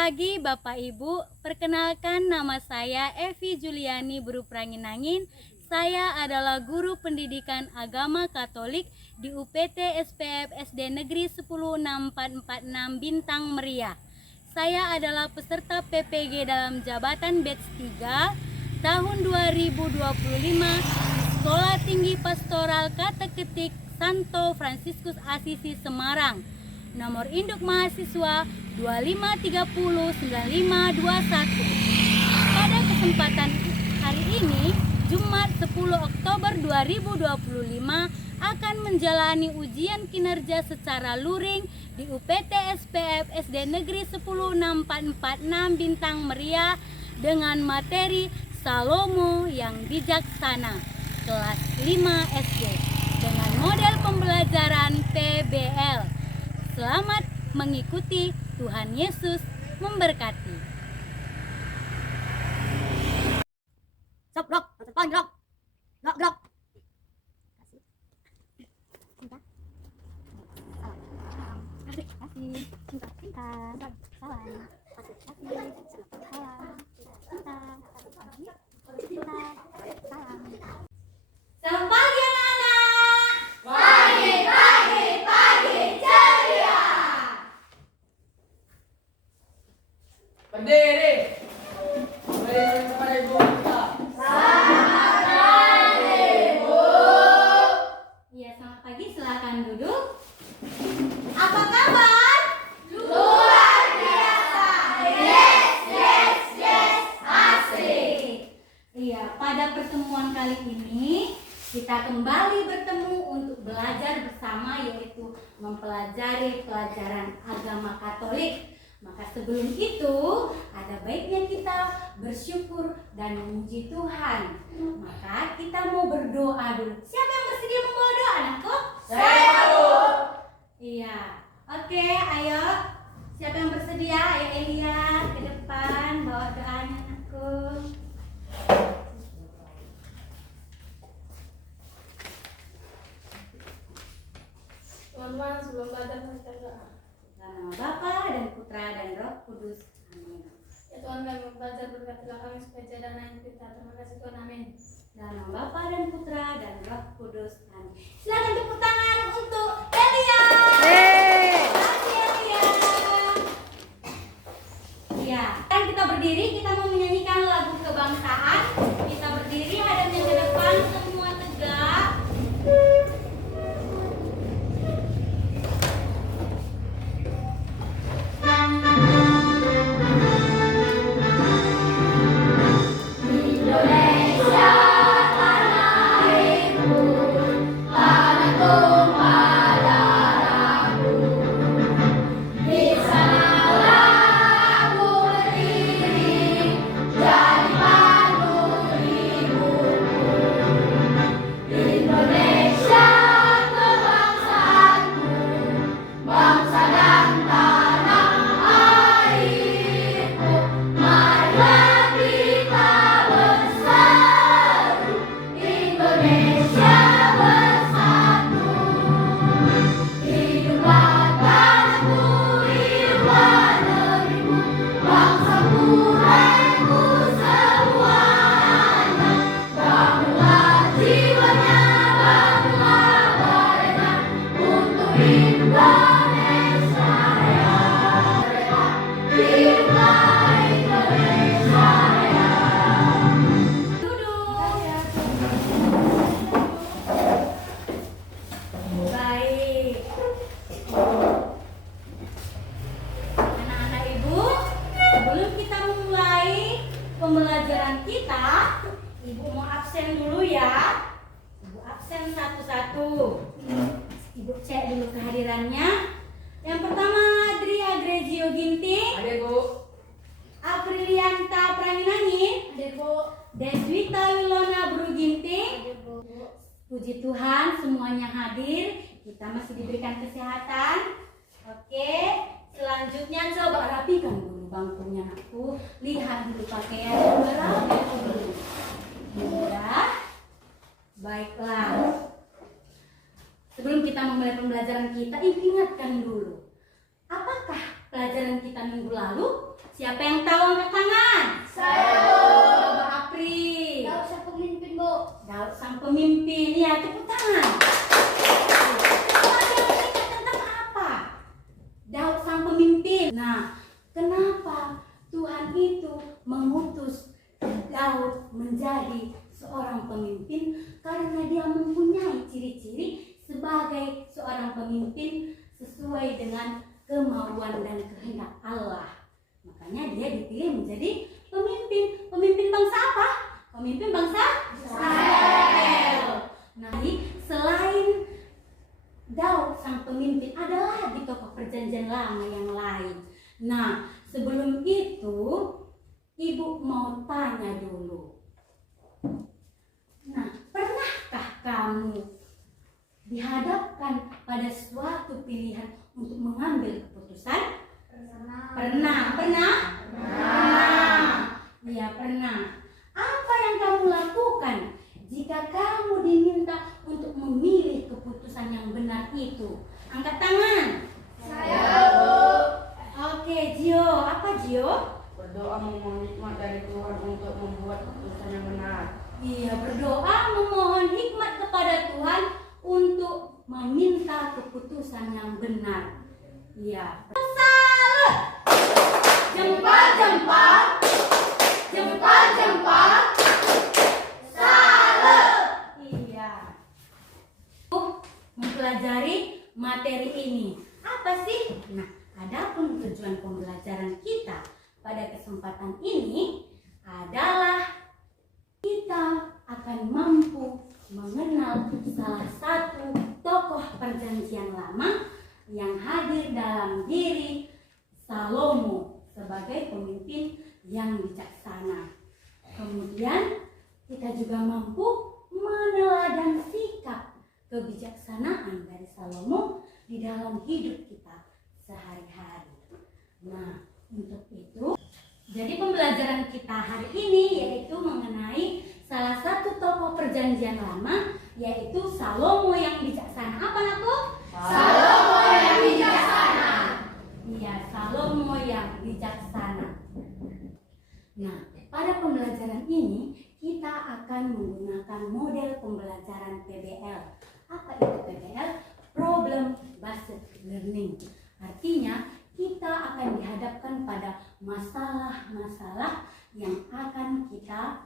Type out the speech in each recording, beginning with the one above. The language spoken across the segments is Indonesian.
pagi Bapak Ibu, perkenalkan nama saya Evi Juliani Buru Prangin-Angin. Saya adalah guru pendidikan agama Katolik di UPT SPF SD Negeri 10646 Bintang Meriah. Saya adalah peserta PPG dalam jabatan batch 3 tahun 2025 di Sekolah Tinggi Pastoral Kateketik Santo Fransiskus Asisi Semarang. Nomor induk mahasiswa 25309521. Pada kesempatan hari ini, Jumat 10 Oktober 2025 akan menjalani ujian kinerja secara luring di UPT SPF SD Negeri 10646 Bintang Meriah dengan materi Salomo yang bijaksana kelas 5 SD dengan model pembelajaran PBL. Selamat mengikuti, Tuhan Yesus memberkati. Sok, Grok, telepon, Grok. Grok, Grok. Kasih. Pintar. Salam. Selamat pagi anak-anak. Pagi ceria. Berdiri. Berdiri kepada ibu kita. Selamat pagi, Bu. Iya, selamat pagi. Silakan duduk. Apa kabar? Luar biasa. Yes. Asik. Iya, pada pertemuan kali ini kita kembali bertemu untuk belajar bersama, yaitu mempelajari pelajaran agama Katolik. Maka sebelum itu ada baiknya kita bersyukur dan memuji Tuhan. Maka kita mau berdoa dulu. Siapa yang bersedia membawa doa, anakku? Saya, Bu. Iya. Oke, ayo. Siapa yang bersedia? Ayo Elia ke depan bawa doanya, anakku. Teman-teman, sebelum belajar kita doa. Dalam nama Bapa dan Putra dan Roh Kudus. Amin. Ya Tuhan, kami belajar berkatilah kami supaya jalan yang kita. Terima kasih Tuhan, amin. Dalam nama Bapa dan Putra dan Roh Kudus. Amin. Silakan tepuk tangan untuk Elia. Kasih Elia. Iya. Sekarang kita berdiri, kita mau menyanyikan lagu kebangsaan. Kita berdiri, hadapnya ke depan, semua tegak. Baik. Anak-anak Ibu, sebelum kita memulai pembelajaran kita, Ibu mau absen dulu ya. Ibu absen satu-satu. Ibu cek dulu kehadirannya. Yang pertama, Adria Grezio Ginting, Adik, Bu. Aprilianta Prangin-Angin, Adik, Bu. Deswita Wilona Bru Ginting. Adik, Bu. Puji Tuhan semuanya hadir. Kita masih diberikan kesehatan. Oke, selanjutnya coba rapikan dulu bangkunya aku. Lihat dulu pakaian rapi dulu. Ya, baiklah. Sebelum kita memulai pembelajaran kita, Ibu ingatkan dulu. Apakah pelajaran kita minggu lalu? Siapa yang tahu angkat tangan? Saya, Coba Apri. Daud sang pemimpin, Bu. Daud sang pemimpin. Ya, tepuk tangan. Dia bercerita tentang apa? Daud sang pemimpin. Nah, kenapa Tuhan itu mengutus Daud menjadi seorang pemimpin? Karena dia mempunyai ciri-ciri sebagai seorang pemimpin sesuai dengan kemauan dan kehendak Allah. Makanya dia dipilih menjadi pemimpin. Pemimpin bangsa apa? Pemimpin bangsa Israel. Nah, selain Daud sang pemimpin, ada lagi tokoh perjanjian lama yang lain. Nah, sebelum itu Ibu mau tanya dulu. Nah, pernahkah kamu dihadapkan pada suatu pilihan untuk mengambil keputusan? Pernah. Iya, pernah. Apa yang kamu lakukan jika kamu diminta untuk memilih keputusan yang benar itu? Angkat tangan. Saya, Bu. Oke, Gio. Apa Gio? Berdoa memohon hikmat dari Tuhan untuk membuat keputusan yang benar. Iya, berdoa memohon hikmat kepada Tuhan untuk meminta keputusan yang benar. Iya. Salut. Jempol. Salut. Iya. Mempelajari materi ini. Apa sih? Nah, adapun tujuan pembelajaran kita pada kesempatan ini adalah kita akan mampu mengenal salah satu tokoh perjanjian lama yang hadir dalam diri Salomo sebagai pemimpin yang bijaksana. Kemudian kita juga mampu meneladani sikap kebijaksanaan dari Salomo di dalam hidup kita sehari-hari. Nah, untuk itu, jadi pembelajaran kita hari ini yaitu mengenai salah satu tokoh perjanjian lama, yaitu Salomo yang bijaksana. Apa Naku? Salomo yang bijaksana. Iya, Salomo yang bijaksana. Nah, pada pembelajaran ini kita akan menggunakan model pembelajaran PBL. Apa itu PBL? Problem Based Learning. Artinya kita akan dihadapkan pada masalah-masalah yang akan kita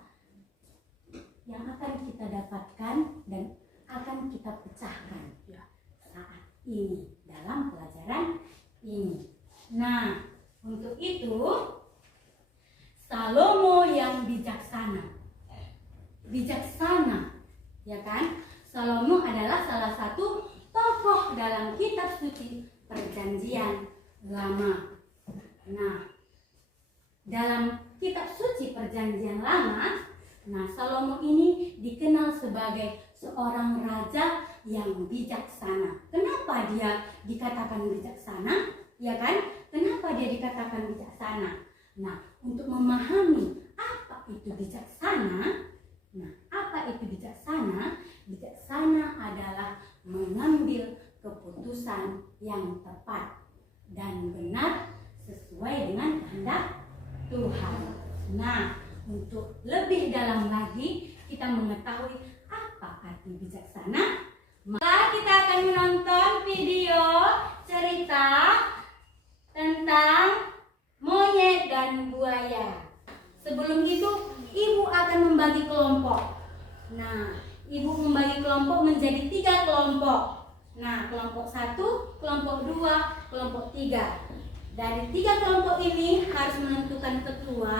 dapatkan dan akan kita pecahkan saat ini dalam pelajaran ini. Nah, untuk itu Salomo yang bijaksana. Bijaksana, ya kan? Salomo adalah salah satu tokoh dalam kitab suci Perjanjian Lama. Nah, dalam kitab suci Perjanjian Lama, Salomo ini dikenal sebagai seorang raja yang bijaksana. Kenapa dia dikatakan bijaksana? Ya kan? Kenapa dia dikatakan bijaksana? Nah, untuk memahami apa itu bijaksana, bijaksana adalah mengambil keputusan yang tepat dan benar sesuai dengan kehendak Tuhan. Nah, untuk lebih dalam lagi kita mengetahui apa arti bijaksana, maka kita akan menonton video cerita tentang monyet dan buaya. Sebelum itu, ibu akan membagi kelompok. Nah, ibu membagi kelompok menjadi 3 kelompok. Nah, kelompok 1, kelompok 2, kelompok 3. Dari 3 kelompok ini harus menentukan ketua,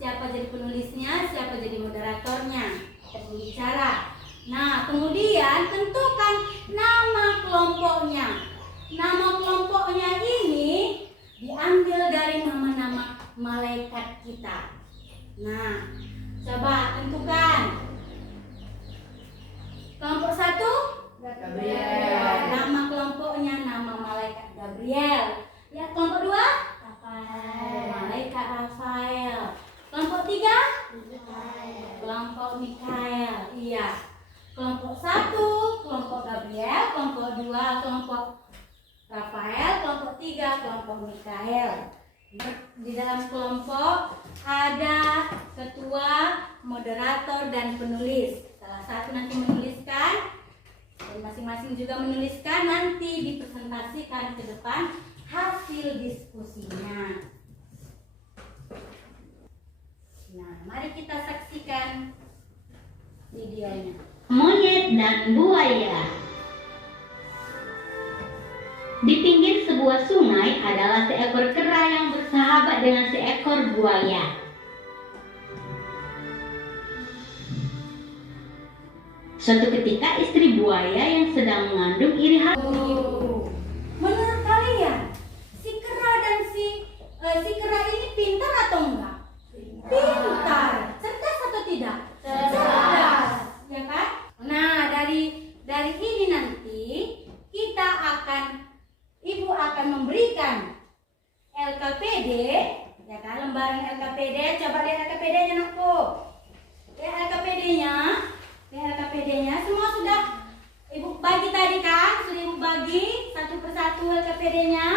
siapa jadi penulisnya, siapa jadi moderatornya, pembicara. Nah, kemudian tentukan nama kelompoknya. Nama kelompoknya ini diambil dari nama-nama malaikat kita. Nah, coba tentukan. Kelompok 1, Gabriel. nama kelompoknya nama malaikat Gabriel. Ya, kelompok 2, malaikat Rafael. Kelompok 3, kelompok Mikael. Iya. Kelompok 1, kelompok Gabriel. Kelompok 2, kelompok Rafael. Kelompok 3, kelompok Mikael. Di dalam kelompok ada ketua, moderator, dan penulis. Salah satu nanti menuliskan dan masing-masing juga menuliskan, nanti dipresentasikan ke depan hasil diskusinya. Nah, mari kita saksikan videonya. Monyet dan buaya. Di pinggir sebuah sungai adalah seekor kera yang bersahabat dengan seekor buaya. Suatu ketika istri buaya yang sedang mengandung iri hati. Menurut kalian, si kera dan si kera ini pintar atau enggak? Pintar. Cerdas atau tidak? Cerdas. Ya kan? Nah, dari ini nanti Ibu akan memberikan LKPD, ya kan, lembaran LKPD. Coba lihat LKPD-nya, Nakku. Lihat LKPD-nya. Semua sudah Ibu bagi tadi kan? Sudah Ibu bagi satu persatu LKPD-nya.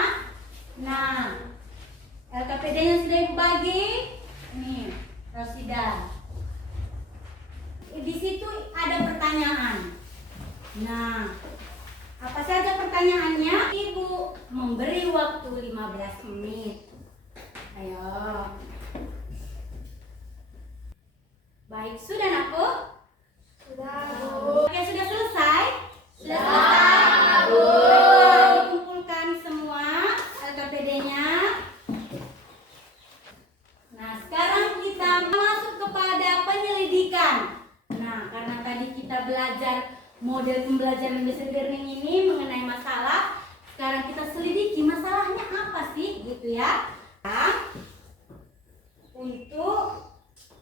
Nah, LKPD-nya sudah Ibu bagi. Ini, Rosida. Di situ ada pertanyaan. Nah, apa saja pertanyaannya? Ibu memberi waktu 15 menit. Ayo. Baik, sudah, Nakku? Sudah, Bu. Oke, sudah selesai? Sudah Sudah, selesai? Bu. Kumpulkan semua LKPD-nya. Nah, sekarang kita masuk kepada penyelidikan. Nah, karena tadi kita belajar model pembelajaran basic learning ini mengenai masalah, sekarang kita selidiki masalahnya apa sih, gitu ya. Nah, untuk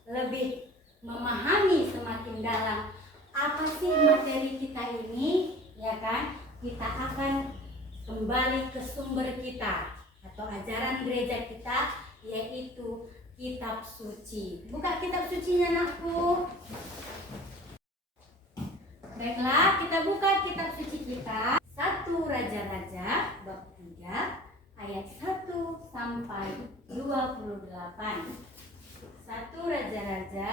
lebih memahami semakin dalam apa sih materi kita ini, ya kan, kita akan kembali ke sumber kita atau ajaran gereja kita, yaitu kitab suci. Buka kitab sucinya, Nakku. Baiklah, kita buka kitab suci kita. 1 Raja-Raja bab 3 ayat 1 sampai 28. 1 Raja-Raja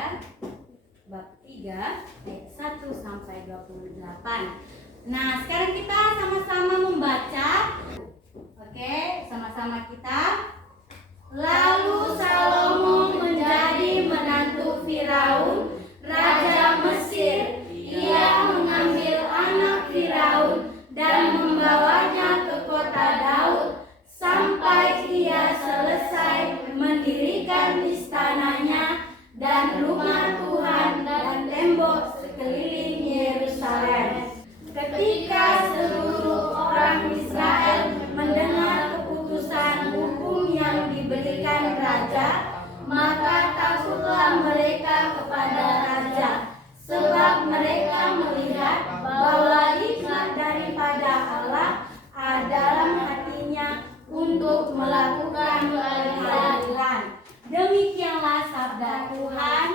bab 3 ayat 1 sampai 28. Nah, sekarang kita sama-sama membaca. Oke, sama-sama kita. Lalu Salomo menjadi menantu Firaun, raja Mesir. Ia mengambil anak Firaun dan membawanya ke kota Daud sampai ia selesai mendirikan istananya dan rumah Tuhan dan tembok sekeliling Yerusalem. Ketika seluruh orang Israel mendengar keputusan hukum yang diberikan raja, maka takutlah mereka kepada raja, sebab mereka melihat bahwa hikmat daripada Allah dalam hatinya untuk melakukan keadilan. Demikianlah sabda Tuhan.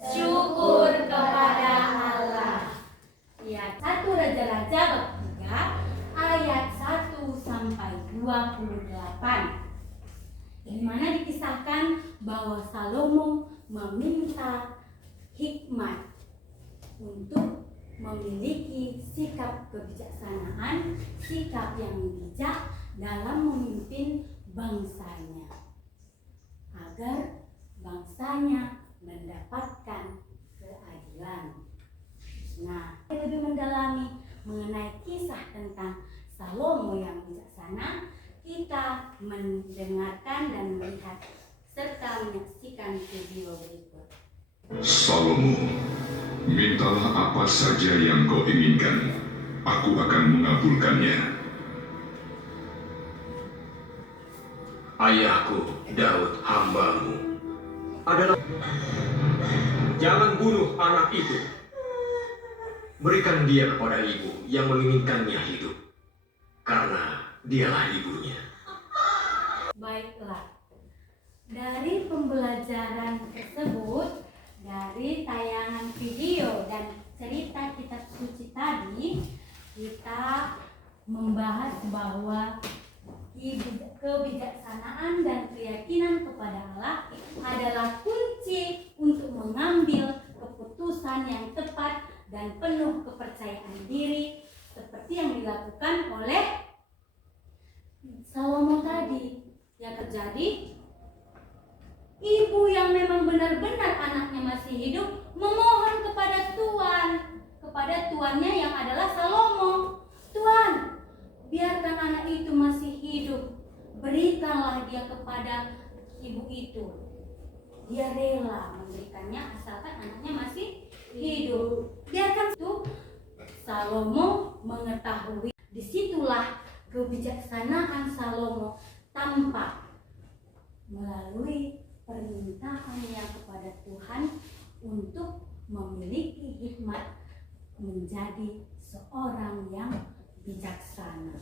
Syukur kepada Allah. Ya, 1 Raja-Raja bab 3 ayat 1 sampai 28. Di mana dikisahkan bahwa Salomo meminta hikmat untuk memiliki sikap kebijaksanaan, sikap yang bijak dalam memimpin bangsanya, agar bangsanya mendapatkan keadilan. Nah, lebih mendalami mengenai kisah tentang Salomo yang bijaksana, kita mendengarkan dan melihat serta menyaksikan video berikut. Salomo, mintalah apa saja yang kau inginkan, aku akan mengabulkannya. Ayahku Daud hambamu adalah. Jangan bunuh anak itu. Berikan dia kepada ibu yang menginginkannya hidup, karena dialah ibunya. Baiklah, dari pembelajaran tersebut, dari tayangan video dan cerita kitab suci tadi, kita membahas bahwa Kebijaksanaan dan keyakinan kepada Allah adalah kunci untuk mengambil keputusan yang tepat dan penuh kepercayaan diri seperti yang dilakukan oleh Salomo tadi. Yang terjadi, ibu yang memang benar-benar anaknya masih hidup memohon kepada tuannya yang adalah Salomo. Tuan, biarkan anak itu masih hidup, berikanlah dia kepada ibu itu. Dia rela memberikannya asalkan anaknya masih hidup. Biarkan itu. Salomo mengetahui, disitulah kebijaksanaan Salomo tampak melalui permintaan yang kepada Tuhan untuk memiliki hikmat menjadi seorang yang bijaksana.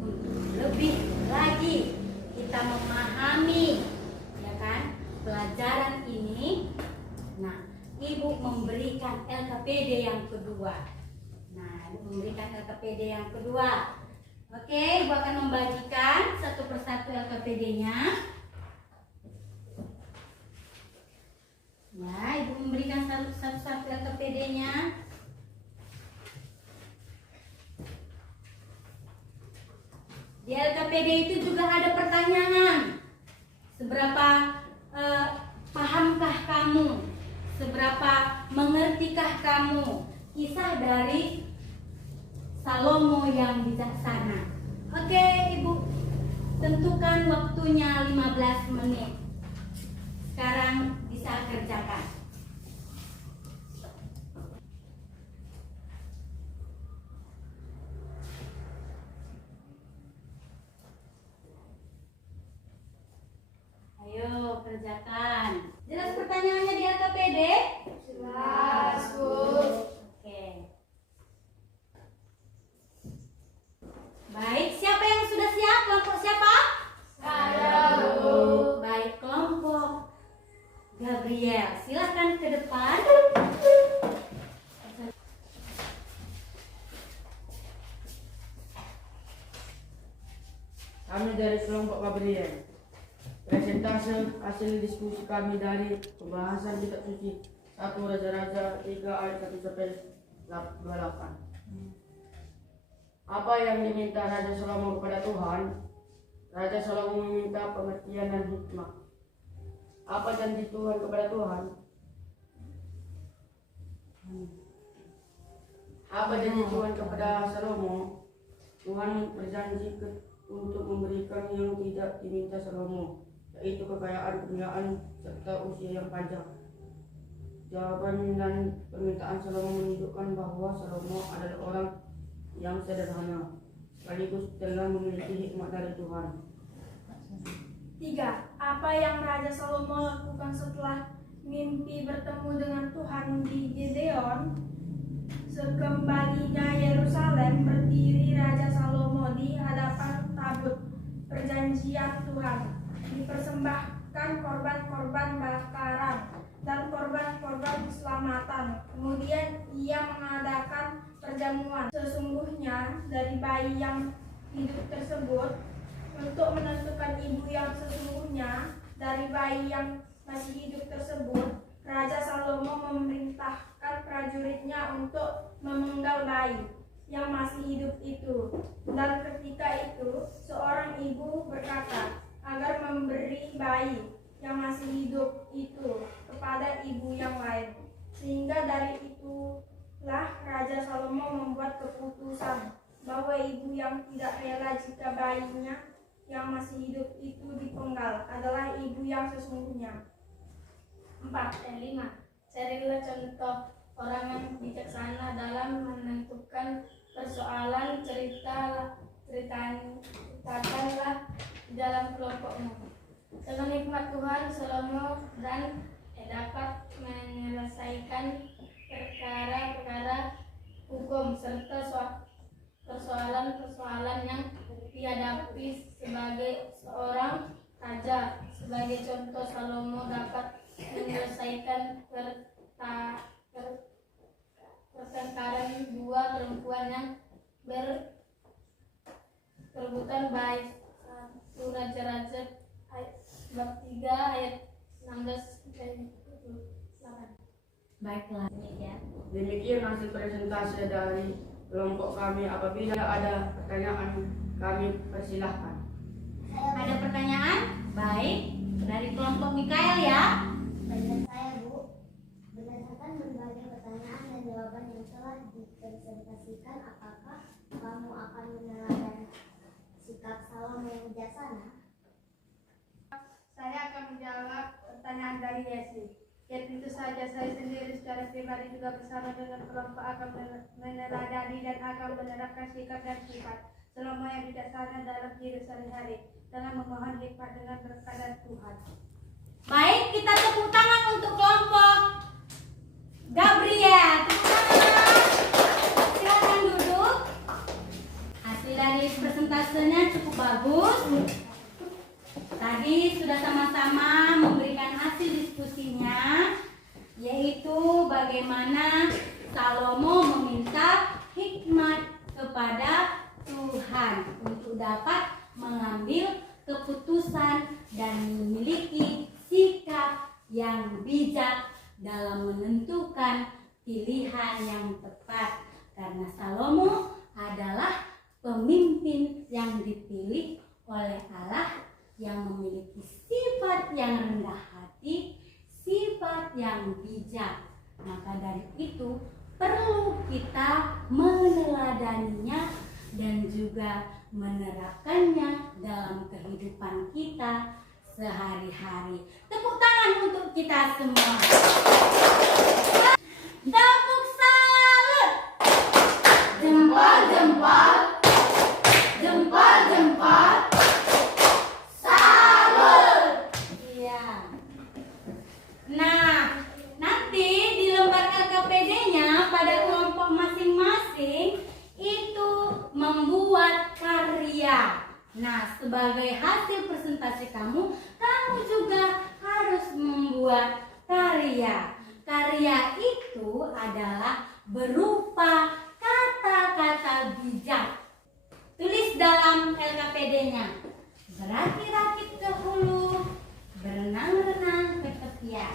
Untuk lebih lagi kita memahami, ya kan, pelajaran ini. Nah, ibu memberikan LKPD yang kedua. Oke, ibu akan membagikan satu persatu LKPD-nya. Ya, ibu memberikan satu-satu LKPD-nya. Di LKPD itu juga ada pertanyaan. Seberapa pahamkah kamu? Seberapa mengertikah kamu kisah dari Salomo yang bijaksana? Oke, ibu tentukan waktunya 15 menit. Sekarang bisa kerjakan. Ayo kerjakan. Jelas pertanyaannya di LKPD? Jelas, Bu. Oke. Baik, siapa yang sudah siap? Kelompok siapa? Saya, Bu. Baik, kelompok Gabriel. Silakan ke depan. Kami dari kelompok Gabriel. Presentase hasil diskusi kami dari pembahasan kitab suci 1 Raja-Raja 3 ayat 1 sampai 28. Apa yang diminta Raja Salomo kepada Tuhan? Raja Salomo meminta pengertian dan hikmah. Apa janji Tuhan kepada Tuhan? Apa janji Tuhan kepada Salomo? Tuhan berjanji untuk memberikan yang tidak diminta Salomo, yaitu kekayaan, kemuliaan, serta usia yang panjang. Jawaban dan permintaan Salomo menunjukkan bahwa Salomo adalah orang yang sederhana, sekaligus telah memiliki hikmat dari Tuhan. 3. Apa yang Raja Salomo lakukan setelah mimpi bertemu dengan Tuhan di Gideon? Sekembalinya Yerusalem, berdiri Raja Salomo di hadapan tabut perjanjian Tuhan. Dipersembahkan korban-korban bakaran dan korban-korban keselamatan. Kemudian ia mengadakan perjamuan. Sesungguhnya dari bayi yang hidup tersebut, untuk menentukan ibu yang sesungguhnya dari bayi yang masih hidup tersebut, Raja Salomo memerintahkan prajuritnya untuk memenggal bayi yang masih hidup itu. Dan ketika itu, seorang ibu berkata agar memberi bayi yang masih hidup itu kepada ibu yang lain. Sehingga dari itulah Raja Salomo membuat keputusan bahwa ibu yang tidak rela jika bayinya yang masih hidup itu dipenggal adalah ibu yang sesungguhnya. 5. Carilah contoh orang yang bijaksana dalam menentukan persoalan. Ceritakanlah di dalam kelompokmu dengan hikmat Tuhan Salomo dan dapat menyelesaikan perkara-perkara hukum serta persoalan-persoalan yang dihadapi sebagai seorang raja. Sebagai contoh, Salomo dapat menyelesaikan pertengkaran dua perempuan yang perebutan baik. 1 Raja-Raja bab 3 ayat 16 sampai 28. Baiklah. Demikian hasil presentasi dari kelompok kami. Apabila ada pertanyaan, kami persilahkan. Ada pertanyaan? Baik, dari kelompok Mikael ya. Pertanyaan saya, Bu. Berdasarkan berbagai pertanyaan dan jawaban yang telah dipresentasikan, apakah kamu akan meneladani sikap Salomo yang bijaksana? Saya akan menjawab pertanyaan dari Yesi. Ya tentu saja saya sendiri secara pribadi juga bersama dengan kelompok akan meneladani dan akan menerapkan sikap dan sifat Salomo yang bijaksana dalam hidup sehari-hari dengan memohon hikmat dengan berkat dari Tuhan. Baik, kita tepuk tangan untuk kelompok Gabriel. Tepuk tangan. Silakan duduk. Hasil dari presentasenya cukup bagus. Tadi sudah sama-sama memberikan hasil diskusinya, yaitu bagaimana Salomo meminta hikmat kepada Tuhan untuk dapat mengambil keputusan dan memiliki sikap yang bijak dalam menentukan pilihan yang tepat, karena Salomo adalah pemimpin yang dipilih oleh Allah yang memiliki sifat yang rendah hati, sifat yang bijak. Maka dari itu perlu kita meneladaninya dan juga menerapkannya dalam kehidupan kita sehari-hari. Tepuk tangan untuk kita semua. Tepuk salut. Jempol-jempol. Jempol-jempol. Salut. Iya. Nah, nanti di lembar LKPD-nya pada kelompok masing-masing itu membuat karya. Nah, sebagai hasil presentasi kamu, kamu juga harus membuat karya. Karya itu adalah berupa kata-kata bijak. Tulis dalam LKPD-nya. Berakit-rakit ke hulu, berenang-renang ke tepian.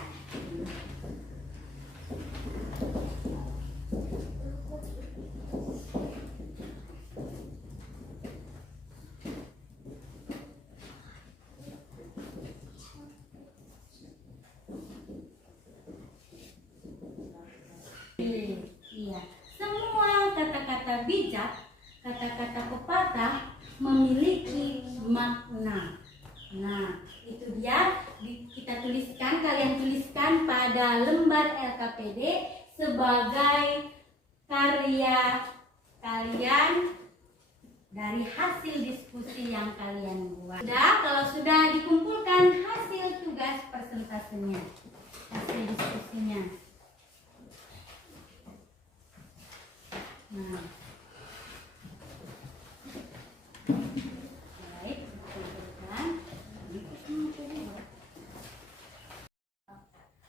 Iya, semua kata-kata bijak, kata-kata pepatah memiliki makna. Nah, itu dia kita tuliskan, kalian tuliskan pada lembar LKPD sebagai karya kalian dari hasil diskusi yang kalian buat. Kalau sudah dikumpulkan hasil tugas presentasinya, hasil diskusinya. Nah, baik, kumpulkan.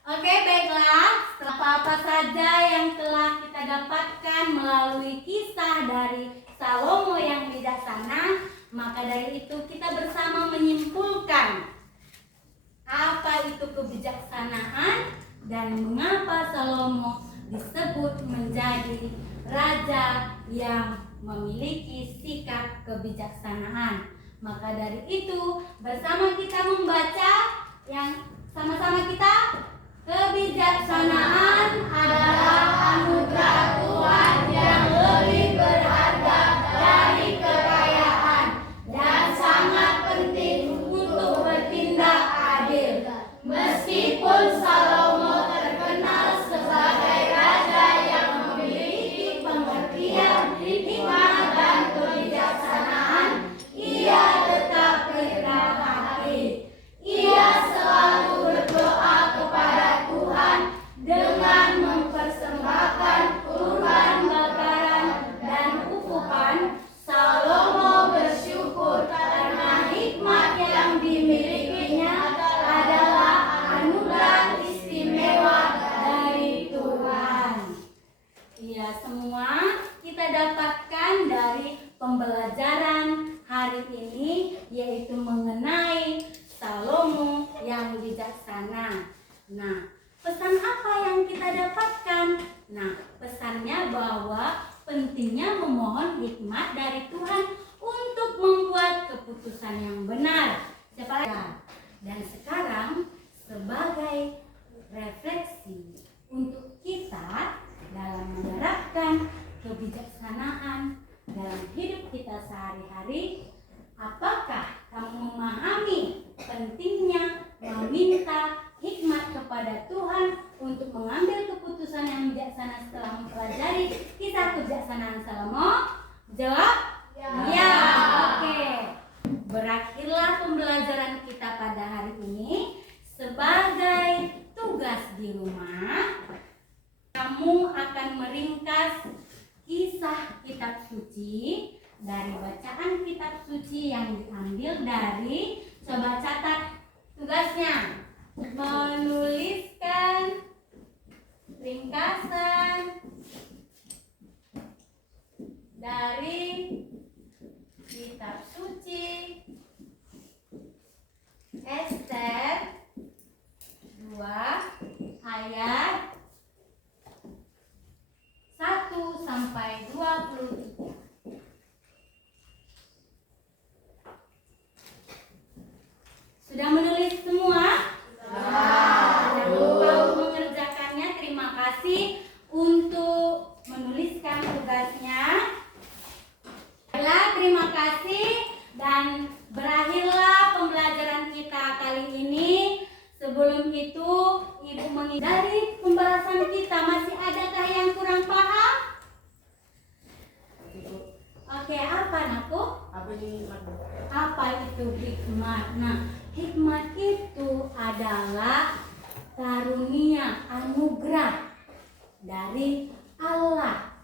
Oke, baiklah. Apa-apa saja yang telah kita dapatkan melalui kisah dari Salomo yang bijaksana, maka dari itu kita bersama menyimpulkan apa itu kebijaksanaan dan mengapa Salomo disebut menjadi raja yang memiliki sikap kebijaksanaan. Maka dari itu bersama kita membaca yang sama-sama kita. Kebijaksanaan adalah anugerah Tuhan yang lebih berharga dari kekayaan dan sangat penting untuk bertindak adil. Meskipun Salomo terkenal sebagai raja yang memiliki pengertian, hikmat dan kebijaksanaan, ia tetap rendah hati. Ia selalu berdoa kepada Tuhan dengan mempersembahkan kurban bakaran dan ukupan. Salomo bersyukur karena hikmat yang dimilikinya adalah anugerah istimewa dari Tuhan. Iya, semua kita dapatkan dari pembelajaran hari keputusan yang benar. Siapa lagi? Dan sekarang sebagai refleksi untuk kita dalam menerapkan kebijaksanaan dalam hidup kita sehari-hari, apakah kamu memahami pentingnya meminta hikmat kepada Tuhan untuk mengambil keputusan yang bijaksana setelah mempelajari kisah kebijaksanaan Salomo? Jawab? Ya. Oke. Berakhirlah pembelajaran kita pada hari ini. Sebagai tugas di rumah, kamu akan meringkas kisah kitab suci dari bacaan kitab suci yang diambil dari, coba catat tugasnya, menuliskan ringkasan dari kitab suci Ester 2 ayat 1 sampai 23. Sudah menulis semua? Jangan lupa untuk mengerjakannya. Terima kasih untuk menuliskan tugasnya. Terima kasih dan berakhirlah pembelajaran kita kali ini. Sebelum itu, Ibu dari pembahasan kita masih adakah yang kurang paham? Oke, apa Naku? Apa itu hikmat? Nah, hikmat itu adalah karunia, anugerah dari Allah,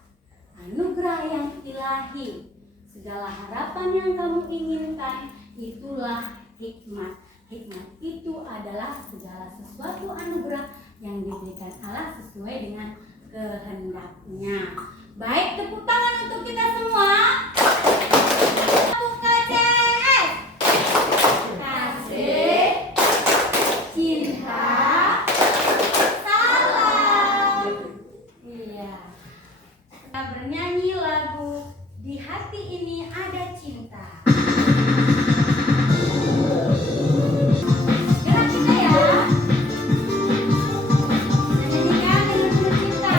anugerah yang ilahi. Segala harapan yang kamu inginkan, itulah hikmat. Hikmat itu adalah segala sesuatu anugerah yang diberikan Allah sesuai dengan kehendaknya. Baik, tepuk tangan untuk kita semua. KCS. Kasih, cinta, salam. Iya. Kita bernyanyi lagu Di Hati Ini Ada Cinta. Gerak kita ya. Menyanyikan dengan penuh cinta.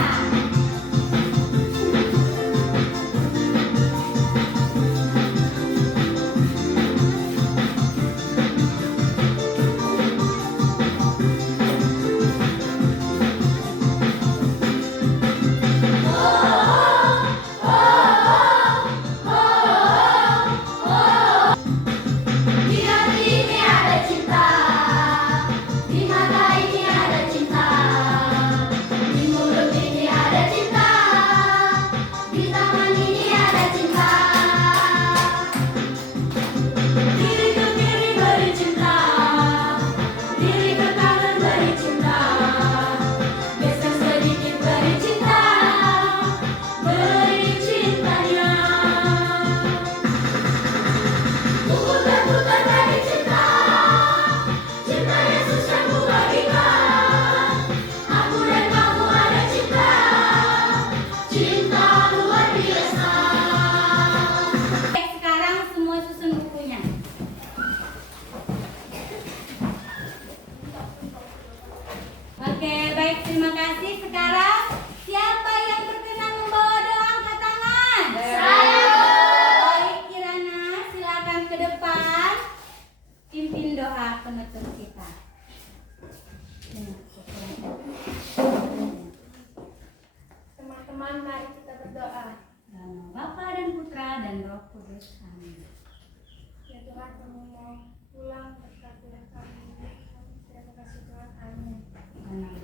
Di hati ini ada cinta, di mata ini ada cinta, di mulut ini ada cinta, di tangan ini ada cinta. Diri ke diri beri cinta, diri ke tangan beri cinta, geser sedikit beri cinta, beri cintanya. Putar-putar dari cinta, cinta Yesus yang kubagikan. Aku dan kamu ada cinta, cinta luar biasa. Sekarang semua susun bukunya. Oke, baik, terima kasih. Sekarang siapa yang berkenan membawa doa, angkat tangan? Saya. Baik, Kirana, silakan ke depan. Pimpin doa penutup kita. Teman-teman, mari kita berdoa. Nama Bapa dan Putra dan Roh Kudus. Amin. Ya Tuhan, kami mau pulang berkati kami. Terima kasih Tuhan. Amin. Nama